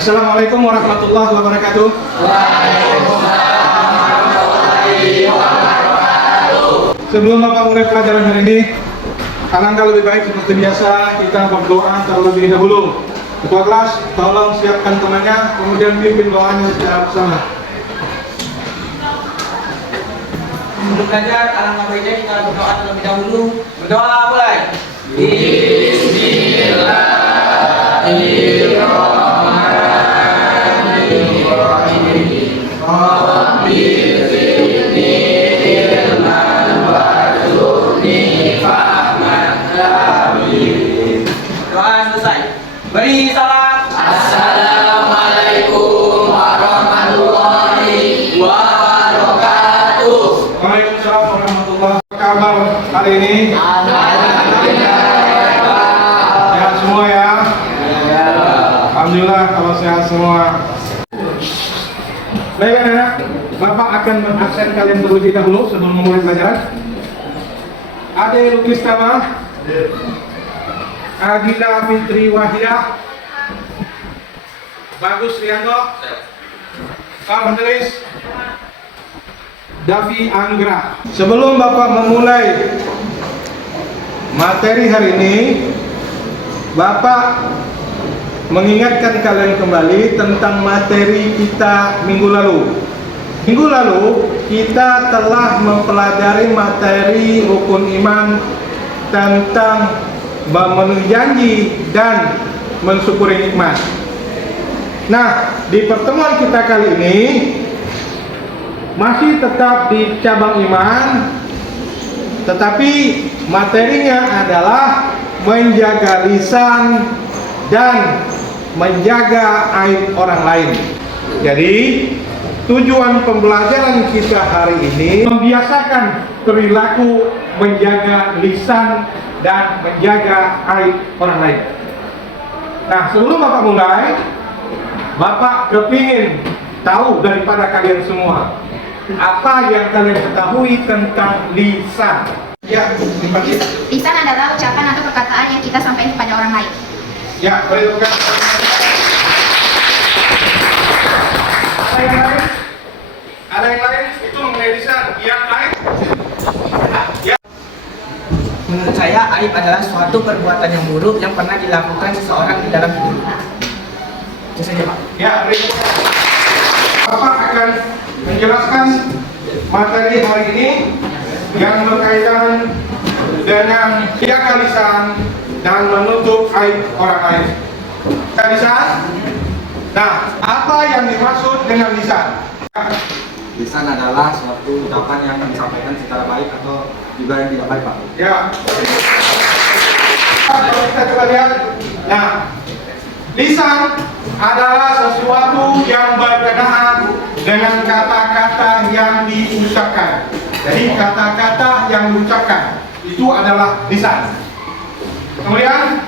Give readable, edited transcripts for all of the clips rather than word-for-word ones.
Assalamualaikum warahmatullahi wabarakatuh. Waalaikumsalam warahmatullahi wabarakatuh. Sebelum Bapak mulai pelajaran hari ini, alangkah lebih baik seperti biasa kita berdoa terlebih dahulu. Ketua kelas, tolong siapkan temannya, kemudian pimpin doanya secara bersama. Untuk belajar, alangkah baiknya kita berdoa terlebih dahulu. Berdoa mulai. Bismillahirrahmanirrahim. Rabbi zidni ilman warzuqni fahman. Amin. Doa selesai. Beri salam. Assalamualaikum warahmatullahi wabarakatuh. Waalaikumsalam warahmatullahi wabarakatuh. Apa kabar hari ini? Sehat semua ya? Alhamdulillah kalau sehat semua. Baik anak-anak, Bapak akan mengabsen kalian terlebih dahulu sebelum memulai pelajaran. Ada yang lukis nama? Agila Fitri Wahidah, Bagus Rianto, Pak penulis Davi Anggra. Sebelum Bapak memulai materi hari ini, Bapak mengingatkan kalian kembali tentang materi kita minggu lalu. Minggu lalu kita telah mempelajari materi rukun iman tentang memenuhi janji dan mensyukuri nikmat. Nah, di pertemuan kita kali ini masih tetap di cabang iman, tetapi materinya adalah menjaga lisan dan menjaga aib orang lain. Jadi tujuan pembelajaran kita hari ini membiasakan perilaku menjaga lisan dan menjaga aib orang lain. Nah, sebelum Bapak mulai, Bapak kepingin tahu daripada kalian semua apa yang kalian ketahui tentang lisan. Ya, Lisan adalah ucapan atau perkataan yang kita sampaikan kepada orang lain. ya, boleh bukan? Ada yang lain? Ada yang lain? Itu mengenai lisan. Yang lain? Ya. Menurut saya, aib adalah suatu perbuatan yang buruk yang pernah dilakukan seseorang di dalam hidup. Itu saja, Pak. Ya, berikutnya. Bapak akan menjelaskan materi hari ini yang berkaitan dengan jaga lisan dan menutup aib orang lain. Lisan? Nah, apa yang dimaksud dengan lisan? Lisan adalah suatu ucapan yang disampaikan secara baik atau juga yang tidak baik, Pak. Ya. Kalau kita coba lihat, nah, lisan adalah sesuatu yang berkenaan dengan kata-kata yang diucapkan. Jadi kata-kata yang diucapkan itu adalah lisan. Kemudian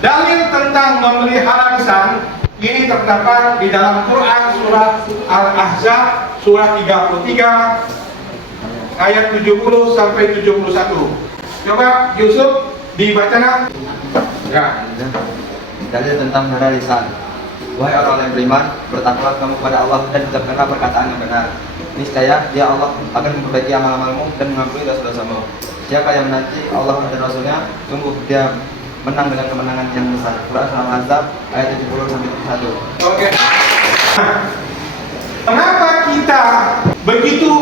dalil tentang memelihara lisan ini terdapat di dalam Quran surah Al-Ahzab surah 33 ayat 70 sampai 71. Coba Yusuf dibaca. Ya. Dalil tentang memelihara lisan. Wahai orang yang beriman, bertakwalah kamu kepada Allah dan ucapkanlah perkataan yang benar. Niscaya Dia Allah akan memperbaiki amal-amalmu dan mengampuni dosa-dosamu. Siapa yang menanti Allah dan Rasulnya, sungguh dia menang dengan kemenangan yang besar. Quran surah Al-Ahzab ayat 70 sampai 71. Oke. Kenapa kita begitu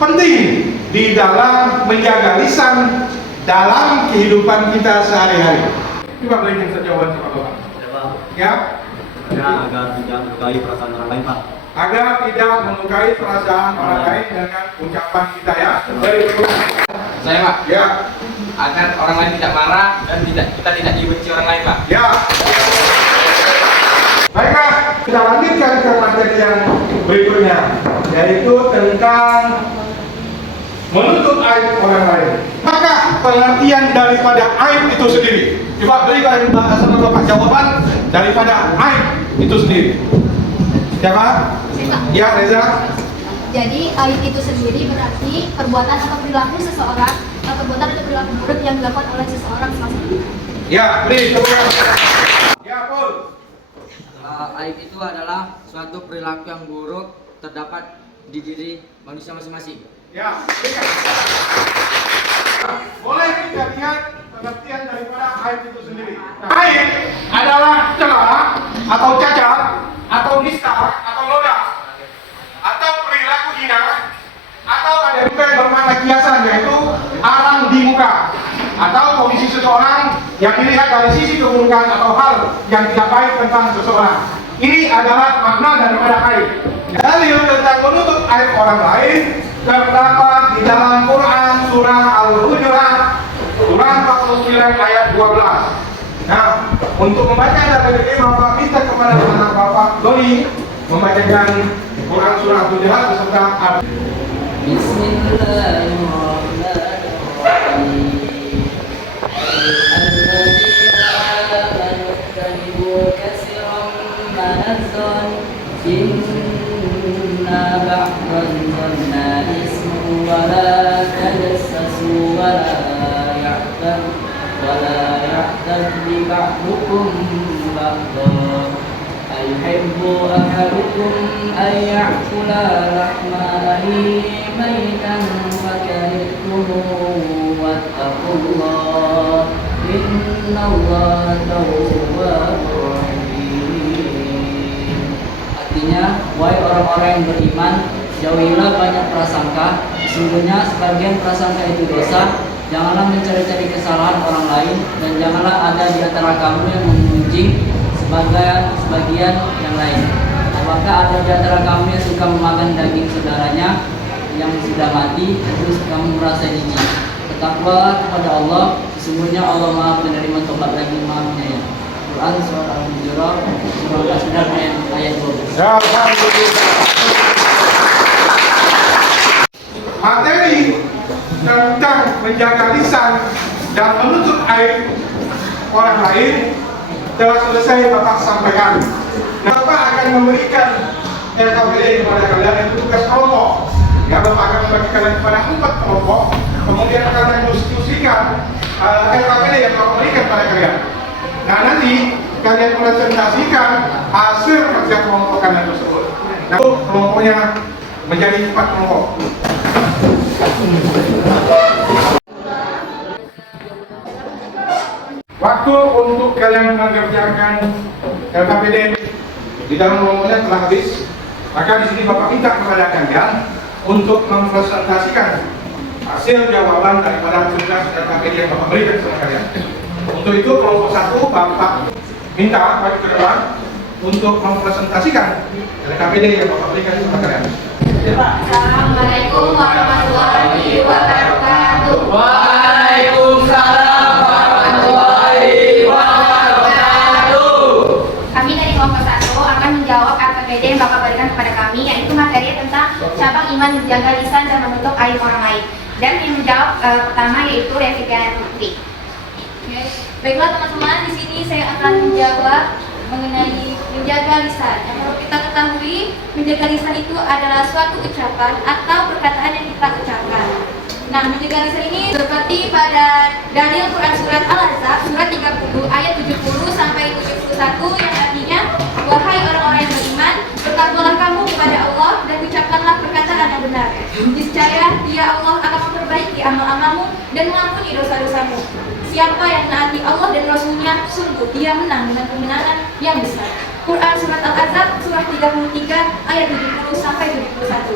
penting di dalam menjaga lisan dalam kehidupan kita sehari-hari? Coba berikan jawaban sama Bapak. Ya. Agar tidak melukai perasaan orang lain, Pak. Agar tidak melukai perasaan orang lain dengan ucapan kita ya. Saya, Pak. Ya. Agar orang lain tidak marah dan kita tidak dibenci orang lain, Pak. Ya. Baiklah, kita lanjutkan ke materi yang berikutnya, yaitu tentang menutup aib orang lain. Maka pengertian daripada aib itu sendiri. Coba berikan sama Bapak jawaban daripada aib itu sendiri. Siapa? Ya, Reza. Jadi aib itu sendiri berarti perbuatan atau perilaku seseorang atau perbuatan atau perilaku buruk yang dilakukan oleh seseorang semasa hidup. Ya, beri. Ya, Paul. Aib itu adalah suatu perilaku yang buruk terdapat di diri manusia masing-masing. Ya, boleh kita lihat pengertian daripada aib itu sendiri. Nah, aib adalah celah atau cacat atau nista atau noda atau perilaku hina atau ada juga yang bermakna kiasan, yaitu arang di muka atau kondisi seseorang yang dilihat dari sisi keburukan atau hal yang tidak baik tentang seseorang. Ini adalah makna daripada aib. Dalil tentang menutup aib orang lain terdapat di dalam Quran surah Al-Hujurat surah 49 ayat 12. Nah, untuk membaca dalil ini Bapak minta kepada anak Bapak Doni membacakan Quran surah Al-Hujurat beserta Bismillahirrahmanirrahim. Alladzina amanu ijtanibu katsiran minadh-dhann inna ba'dhan dhanna ismun wa la tajassasu wa la ya'tab li ba'dukum ba'dhan ayuhibbu ahadukum an ya'kula lahma akhihi maytan fakarihtumuhu wattaqullah innallaha tawwabur rahim. Artinya, wahai orang-orang yang beriman, jauhilah banyak prasangka. Sesungguhnya sebagian prasangka itu dosa. Janganlah mencari-cari kesalahan orang lain, dan janganlah ada di antara kamu yang memuji sebagian yang lain. Apakah ada di antara kamu yang suka memakan daging saudaranya yang sudah mati, terus kamu merasa jijik? Bertakwalah kepada Allah, sesungguhnya Allah Maha penerima tobat lagi Maha penyayang. Quran surah Al-Hujurat surah 49 ayat 12. materi tentang menjaga lisan dan menutup aib orang lain telah selesai Bapak sampaikan. Bapak akan memberikan LKPD kepada kalian itu tugas kelompok. Ya, Bapak akan membagikan kepada 4 kelompok. Kemudian akan mendiskusikan LKPD yang Bapak berikan kepada kalian. Nah, nanti kalian presentasikan hasil kerja kelompok kalian tersebut. Nah, kelompoknya menjadi 4 kelompok. Waktu untuk kalian mengerjakan LKPD di dalam kelompoknya telah habis. Maka di sini Bapak minta kepada kalian untuk mempresentasikan hasil jawaban daripada tugas LKPD yang Bapak berikan kepada kalian. Untuk itu kelompok 1 Bapak minta bagi ke depan untuk mempresentasikan LKPD yang Bapak berikan kepada kalian. Assalamualaikum warahmatullahi wabarakatuh. Waalaikumsalam warahmatullahi wabarakatuh. Kami dari kelompok 1 akan menjawab LKPD yang Bapak berikan kepada kami, yaitu materi tentang cabang iman menjaga lisan dan menutup aib orang lain. Dan yang menjawab pertama yaitu Reviana Putri. Baiklah teman-teman, di sini saya akan menjawab mengenai menjaga lisan. Yang perlu kita ketahui, menjaga lisan itu adalah suatu ucapan atau perkataan yang kita ucapkan. Nah, menjaga lisan ini seperti pada dalil Quran surat Al-Ahzab surat 30 ayat 70 sampai 71 yang artinya, wahai orang-orang yang beriman, bertakwalah kamu kepada Allah dan ucapkanlah perkataan yang benar. Niscaya Dia Allah akan memperbaiki amal-amalmu dan mengampuni dosa-dosamu. Siapa yang menaati Allah dan Rasul-Nya, sungguh dia menang dengan kemenangan yang besar. Quran surat Al-Ahzab surat 33 ayat 70 sampai 71.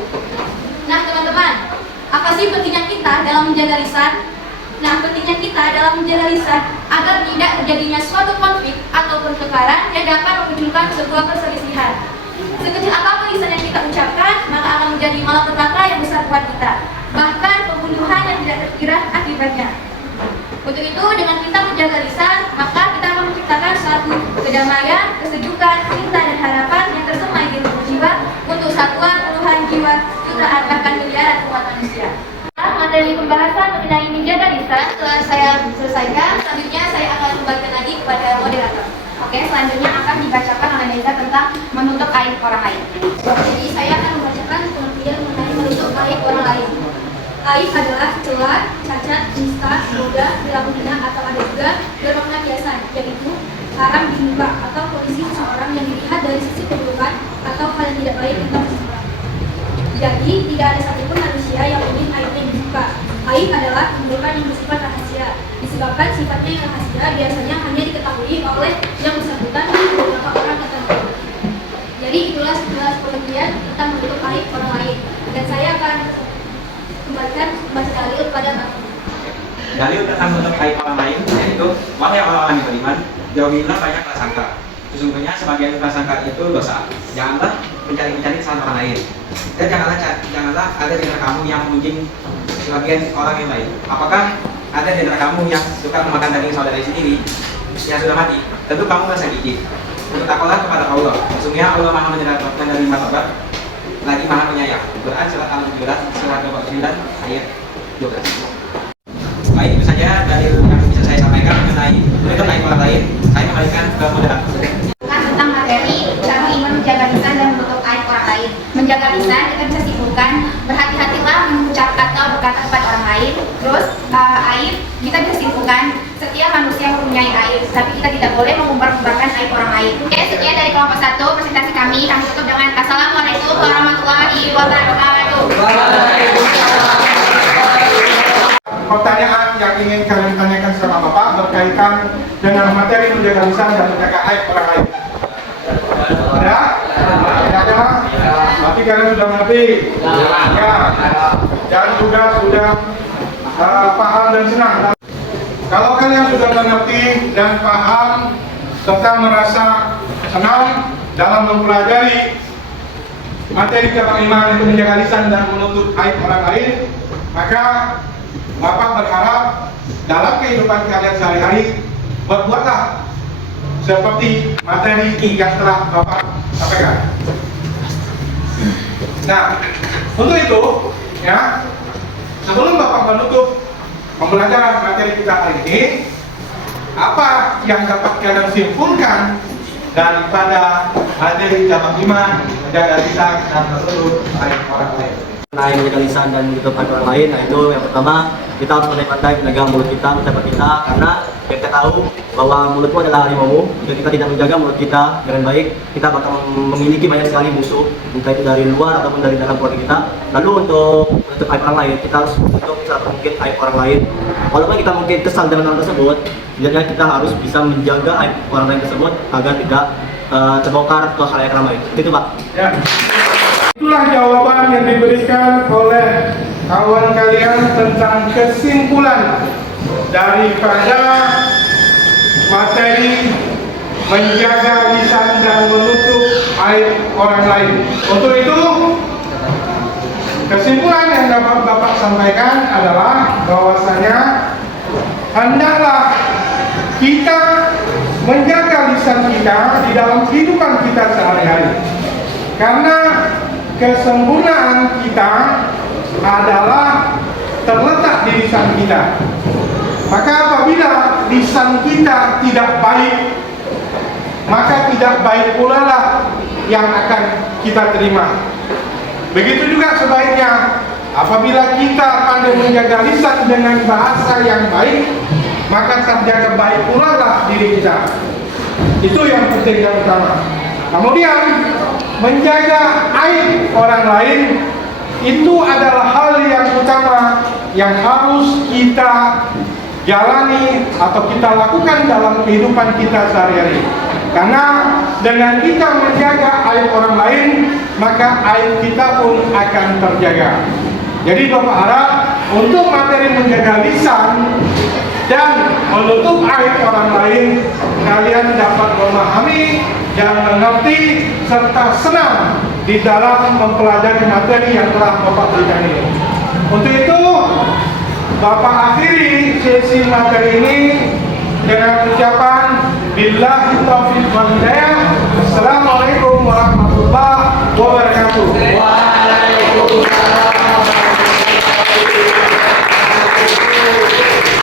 Nah, teman-teman, apa sih pentingnya kita dalam menjaga lisan? Nah, pentingnya kita dalam menjaga lisan agar tidak terjadinya suatu konflik atau pertengkaran yang dapat memunculkan sebuah perselisihan. Sekecil apapun lisan yang kita ucapkan, maka akan menjadi malapetaka yang besar buat kita, bahkan pembunuhan yang tidak terkira akibatnya. Untuk itu, dengan kita menjaga lisan, maka kita akan menciptakan suatu kedamaian, kesejukan, cinta, dan harapan yang tersemai di lubuk jiwa untuk satuan puluhan jiwa, jutaan, bahkan miliaran umat manusia. Materi pembahasan mengenai menjaga lisan telah saya selesaikan. Selanjutnya saya akan kembalikan lagi kepada moderator. Oke, selanjutnya akan dibacakan oleh Neza tentang menutup aib orang lain. Jadi saya akan membacakan pengertian mengenai menutup aib orang lain. Aib adalah celah, cacat, nista, noda, perilaku hina atau ada juga bermakna biasa, yaitu haram di muka atau kondisi seseorang yang dilihat dari sisi keburukan atau hal yang tidak baik tentang seseorang. Jadi, tidak ada satupun manusia yang ingin aibnya dibuka. Aib adalah keburukan yang bersifat rahasia. Disebabkan sifatnya yang rahasia biasanya hanya diketahui oleh yang bersangkutan dan beberapa orang tertentu. Jadi itulah sekilas pengertian tentang menutup aib orang lain. Dan saya akan kembalikan bahasa dalil pada Bapak. Dalil tentang menutup aib orang lain yaitu, wahai orang-orang yang beriman, jauhilah banyak prasangka. Sesungguhnya sebagian prasangka itu dosa. Janganlah mencari-cari kesalahan orang lain. Dan janganlah ada di antara kamu yang memuji sebagian orang yang lain. Apakah ada di antara kamu yang suka memakan daging saudara sendiri yang sudah mati? Tentu kamu merasa gigih. Bertakwalah kepada Allah. Sesungguhnya Allah Maha menerima tobat, lagi Maha penyayang. Quran surat Al-Hujurat surat 29 ayat 12. Baik, itu saja dalil yang bisa saya sampaikan mengenai menutup aib orang lain. Saya kembalikan ke moderator. Tentang materi cara iman menjaga lisan dan menutup aib orang lain. Menjaga lisan kita bisa simpulkan berhati-hatilah mengucap atau berkata kepada orang lain. Terus aib kita bisa simpulkan setiap manusia mempunyai aib, tapi kita tidak boleh mengumbar-umbarkan aib orang lain. Oke, sekian dari kelompok 1 presentasi kami. Kami tutup dengan Assalamualaikum warahmatullahi wabarakatuh. Pertanyaan yang ingin kalian tanyakan sama Bapak berkaitan dengan materi menjaga lisan dan menjaga aib orang lain. Ada? Ada? Berarti kalian sudah mengerti? Ya. Dan juga sudah paham dan senang. Kalau kalian sudah mengerti dan paham serta merasa senang dalam mempelajari materi cabang iman untuk menjaga lisan dan menutup aib orang lain, maka Bapak berharap dalam kehidupan kalian sehari-hari berbuatlah seperti materi yang telah Bapak sampaikan. Nah, untuk itu, ya, sebelum Bapak menutup pembelajaran materi kita hari ini, apa yang dapat kalian simpulkan daripada materi cabang iman menjaga lisan dan menutup aib orang lain? Mengenai menjaga lisan dan menutup aib orang lain, nah itu yang pertama kita harus pandai-pandai menjaga mulut kita, menjaga kita, karena kita tahu bahwa mulutmu adalah harimaumu. Jika kita tidak menjaga mulut kita dengan baik, kita bakal memiliki banyak sekali musuh, entah itu dari luar ataupun dari dalam keluarga kita. Lalu untuk menutup aib orang lain, kita harus menutup mungkin aib orang lain. Walaupun kita mungkin kesal dengan orang tersebut, jadi kita harus bisa menjaga aib orang lain tersebut agar tidak terbongkar ke khalayak ramai. Itu Pak. Ya. Itulah jawaban yang diberikan oleh kawan kalian tentang kesimpulan daripada materi menjaga lisan dan menutup aib orang lain. Untuk itu, kesimpulan yang dapat Bapak sampaikan adalah bahwasanya hendaklah kita menjaga lisan kita di dalam kehidupan kita sehari-hari. Karena kesempurnaan kita adalah terletak di lisan kita. Maka apabila lisan kita tidak baik, maka tidak baik pula lah yang akan kita terima. Begitu juga sebaliknya, apabila kita pandai menjaga lisan dengan bahasa yang baik, maka terjaga baik pula lah diri kita. Itu yang penting yang utama. Kemudian menjaga aib orang lain itu adalah hal yang utama yang harus kita jalani atau kita lakukan dalam kehidupan kita sehari-hari. Karena dengan kita menjaga aib orang lain, maka aib kita pun akan terjaga. Jadi Bapak harap untuk materi menjaga lisan dan menutup aib orang lain, kalian dapat memahami dan mengerti serta senang di dalam mempelajari materi yang telah Bapak berikan ini. Untuk itu, Bapak akhiri sesi materi ini dengan ucapan billahi taufiq wal hidayah. Assalamualaikum warahmatullahi wabarakatuh. Waalaikumsalam.